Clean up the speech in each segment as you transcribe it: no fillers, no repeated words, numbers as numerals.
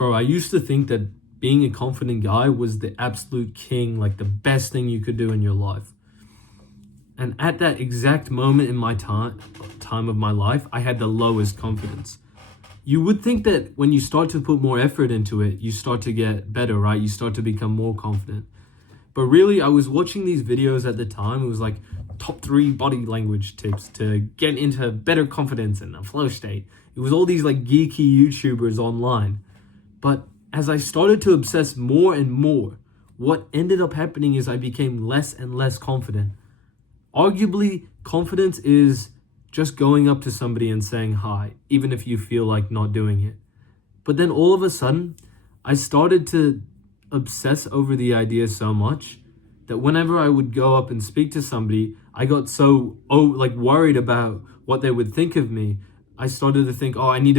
Bro, I used to think that being a confident guy was the absolute king, like the best thing you could do in your life. And at that exact moment in my time of my life, I had the lowest confidence. You would think that when you start to put more effort into it, you start to get better, right? You start to become more confident. But really, I was watching these videos at the time. It was like top 3 body language tips to get into better confidence and a flow state. It was all these like geeky YouTubers online. But as I started to obsess more and more, what ended up happening is I became less and less confident. Arguably, confidence is just going up to somebody and saying hi, even if you feel like not doing it. But then all of a sudden, I started to obsess over the idea so much that whenever I would go up and speak to somebody, I got so worried about what they would think of me. I started to think, I need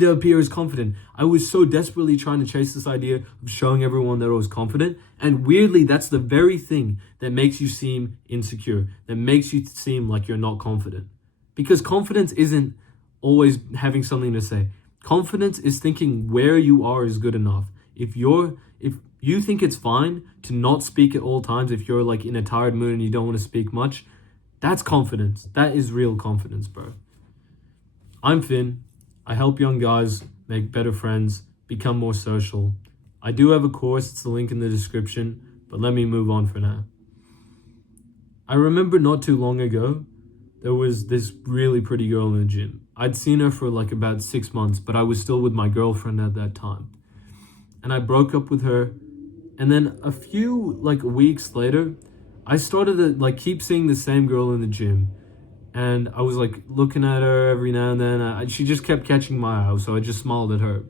to appear as confident. I was so desperately trying to chase this idea of showing everyone that I was confident. And weirdly, that's the very thing that makes you seem insecure, that makes you seem like you're not confident. Because confidence isn't always having something to say. Confidence is thinking where you are is good enough. If you think it's fine to not speak at all times, if you're like in a tired mood and you don't want to speak much, that's confidence. That is real confidence, bro. I'm Finn. I help young guys make better friends, become more social. I do have a course, it's the link in the description, but let me move on for now. I remember not too long ago, there was this really pretty girl in the gym. I'd seen her for like about 6 months, but I was still with my girlfriend at that time. And I broke up with her. And then a few weeks later, I started to keep seeing the same girl in the gym. And I was looking at her every now and then. She just kept catching my eye, so I just smiled at her.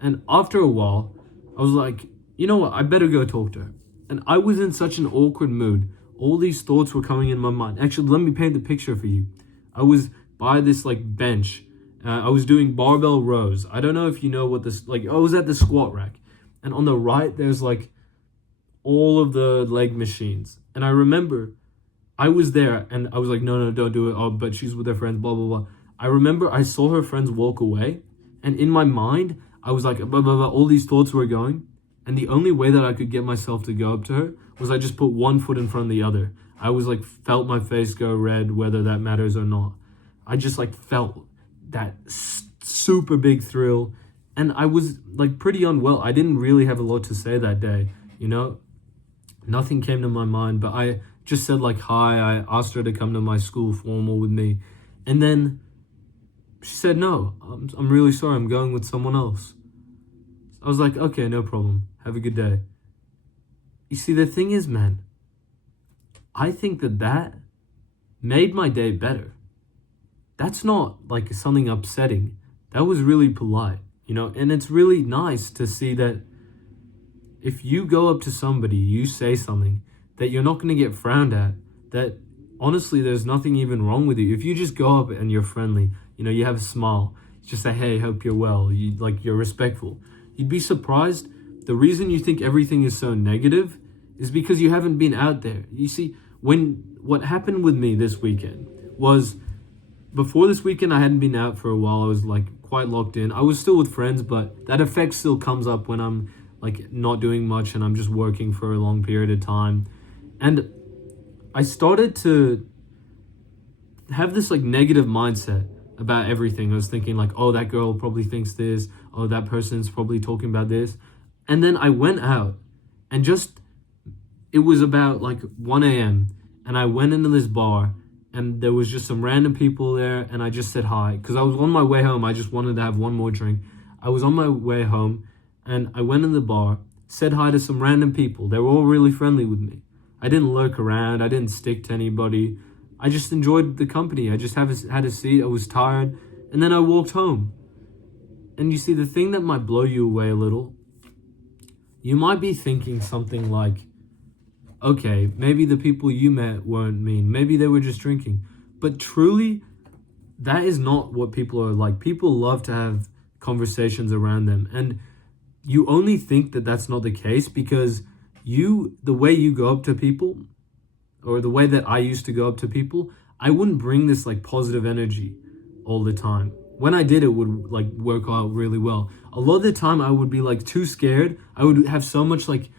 And after a while, I was like, you know what, I better go talk to her. And I was in such an awkward mood. All these thoughts were coming in my mind. Actually, let me paint the picture for you. I was by this bench. I was doing barbell rows. I don't know if you know what this, I was at the squat rack. And on the right, there's all of the leg machines. And I remember I was there and I was like, no, don't do it. Oh, but she's with her friends, blah, blah, blah. I remember I saw her friends walk away. And in my mind, I was like, blah, blah, blah. All these thoughts were going. And the only way that I could get myself to go up to her was I just put one foot in front of the other. I was felt my face go red, whether that matters or not. I just felt that super big thrill. And I was pretty unwell. I didn't really have a lot to say that day, you know? Nothing came to my mind, but I just said hi. I asked her to come to my school formal with me. And then she said, no, I'm really sorry. I'm going with someone else. I was like, okay, no problem. Have a good day. You see, the thing is, man, I think that made my day better. That's not something upsetting. That was really polite, you know? And it's really nice to see that if you go up to somebody, you say something, that you're not going to get frowned at, that honestly, there's nothing even wrong with you. If you just go up and you're friendly, you know, you have a smile, just say, hey, hope you're well, you're respectful. You'd be surprised. The reason you think everything is so negative is because you haven't been out there. You see, what happened with me this weekend was, before this weekend, I hadn't been out for a while. I was quite locked in. I was still with friends, but that effect still comes up when I'm not doing much and I'm just working for a long period of time. And I started to have this negative mindset about everything. I was thinking oh, that girl probably thinks this. Oh, that person's probably talking about this. And then I went out and it was about 1 a.m. and I went into this bar and there was just some random people there and I just said hi. Because I was on my way home. I just wanted to have one more drink. I was on my way home and I went in the bar, said hi to some random people. They were all really friendly with me. I didn't lurk around. I didn't stick to anybody. I just enjoyed the company. I just had a seat. I was tired. And then I walked home. And you see, the thing that might blow you away a little, you might be thinking something okay, maybe the people you met weren't mean. Maybe they were just drinking. But truly, that is not what people are like. People love to have conversations around them. And you only think that that's not the case because the way you go up to people, or the way that I used to go up to people, I wouldn't bring this positive energy all the time. when I did, it would like work out really well. A lot of the time I would be like too scared. I would have so much like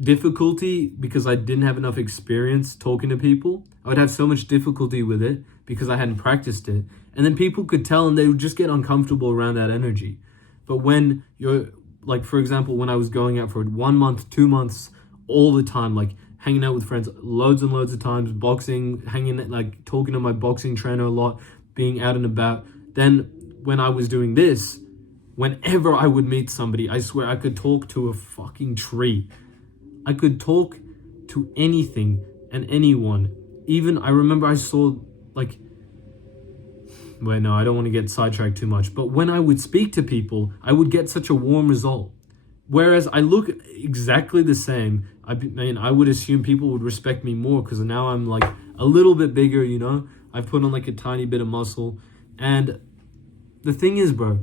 difficulty because I didn't have enough experience talking to people. I would have so much difficulty with it because I hadn't practiced it. And then people could tell and they would just get uncomfortable around that energy. But when you're like, for example, when I was going out for 1 month, 2 months, all the time, like hanging out with friends loads and loads of times, boxing, hanging, like talking to my boxing trainer a lot, being out and about. Then when I was doing this, whenever I would meet somebody, I swear I could talk to a fucking tree. I could talk to anything and anyone. Even I remember I saw like, wait, no, I don't want to get sidetracked too much. But when I would speak to people, I would get such a warm result. Whereas I look exactly the same. I mean, I would assume people would respect me more because now I'm like a little bit bigger, you know? I've put on like a tiny bit of muscle. And the thing is, bro,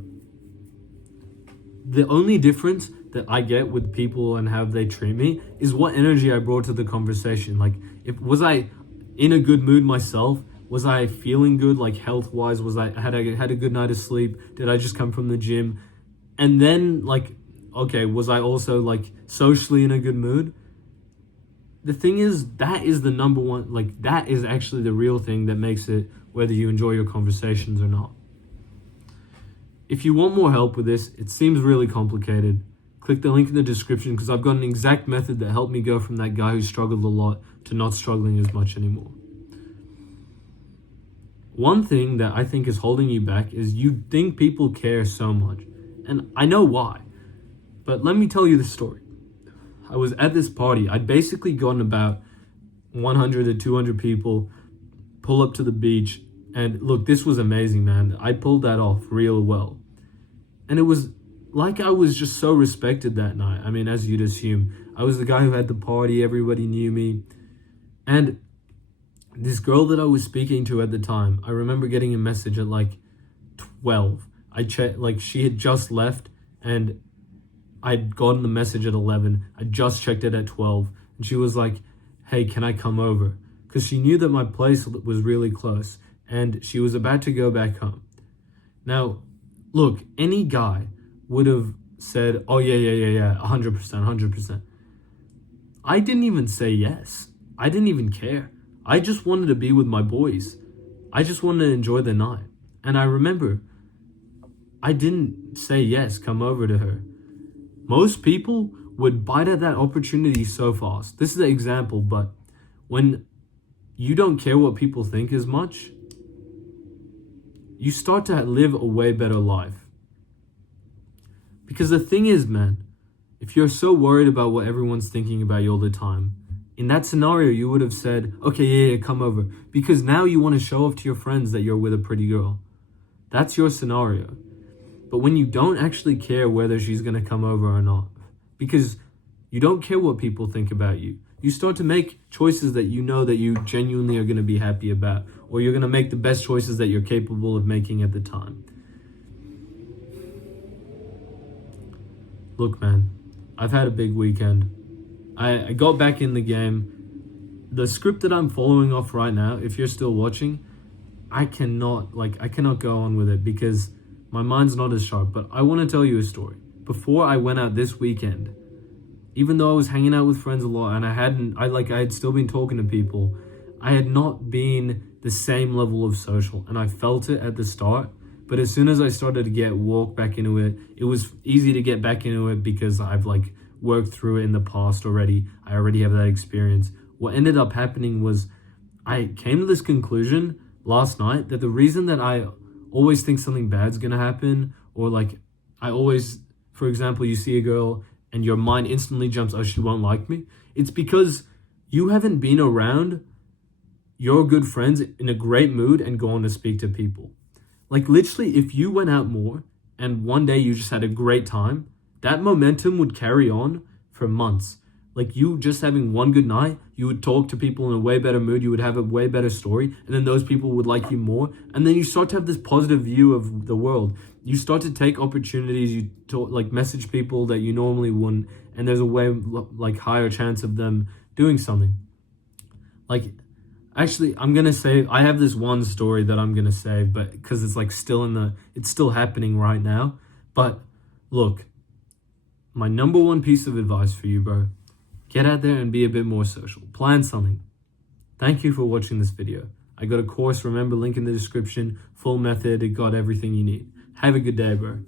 the only difference that I get with people and how they treat me is what energy I brought to the conversation. Like, if was I in a good mood myself? Was I feeling good, like health-wise? Was I had a good night of sleep? Did I just come from the gym? And then, like, okay, was I also like socially in a good mood? The thing is, that is the number one, like that is actually the real thing that makes it whether you enjoy your conversations or not. If you want more help with this, it seems really complicated. Click the link in the description because I've got an exact method that helped me go from that guy who struggled a lot to not struggling as much anymore. One thing that I think is holding you back is you think people care so much. And I know why. But let me tell you the story. I was at this party. I'd basically gotten about 100 to 200 people pull up to the beach. And look, this was amazing, man. I pulled that off real well. And it was like I was just so respected that night. I mean, as you'd assume. I was the guy who had the party. Everybody knew me. And this girl that I was speaking to at the time, I remember getting a message at like 12. I checked, like she had just left and I'd gotten the message at 11. I just checked it at 12. And she was like, hey, can I come over? Because she knew that my place was really close and she was about to go back home. Now, look, any guy would have said, oh, yeah, 100%. I didn't even say yes. I didn't even care. I just wanted to be with my boys. I just wanted to enjoy the night. And I remember I didn't say yes, come over to her. Most people would bite at that opportunity so fast. This is an example, but when you don't care what people think as much, you start to live a way better life. Because the thing is, man, if you're so worried about what everyone's thinking about you all the time, in that scenario, you would have said, okay, yeah, come over. Because now you want to show off to your friends that you're with a pretty girl. That's your scenario. But when you don't actually care whether she's going to come over or not, because you don't care what people think about you, you start to make choices that you know that you genuinely are going to be happy about, or you're going to make the best choices that you're capable of making at the time. Look, man, I've had a big weekend. I got back in the game. The script that I'm following off right now, if you're still watching, I cannot go on with it because my mind's not as sharp. But I want to tell you a story. Before I went out this weekend, even though I was hanging out with friends a lot and I had still been talking to people, I had not been the same level of social, and I felt it at the start. But as soon as I started to walk back into it, it was easy to get back into it because I've worked through it in the past already. I already have that experience. What ended up happening was I came to this conclusion last night that the reason that I always think something bad's gonna happen, or I always, for example, you see a girl and your mind instantly jumps, oh, she won't like me. It's because you haven't been around your good friends in a great mood and gone to speak to people. Literally, if you went out more and one day you just had a great time, that momentum would carry on for months. You just having one good night, you would talk to people in a way better mood, you would have a way better story, and then those people would like you more. And then you start to have this positive view of the world. You start to take opportunities, you talk, message people that you normally wouldn't, and there's a way, higher chance of them doing something. Actually, I'm gonna say I have this one story that I'm gonna say, but because it's like it's still happening right now. But look, my number one piece of advice for you, bro, get out there and be a bit more social. Plan something. Thank you for watching this video. I got a course, remember, link in the description, full method, it got everything you need. Have a good day, bro.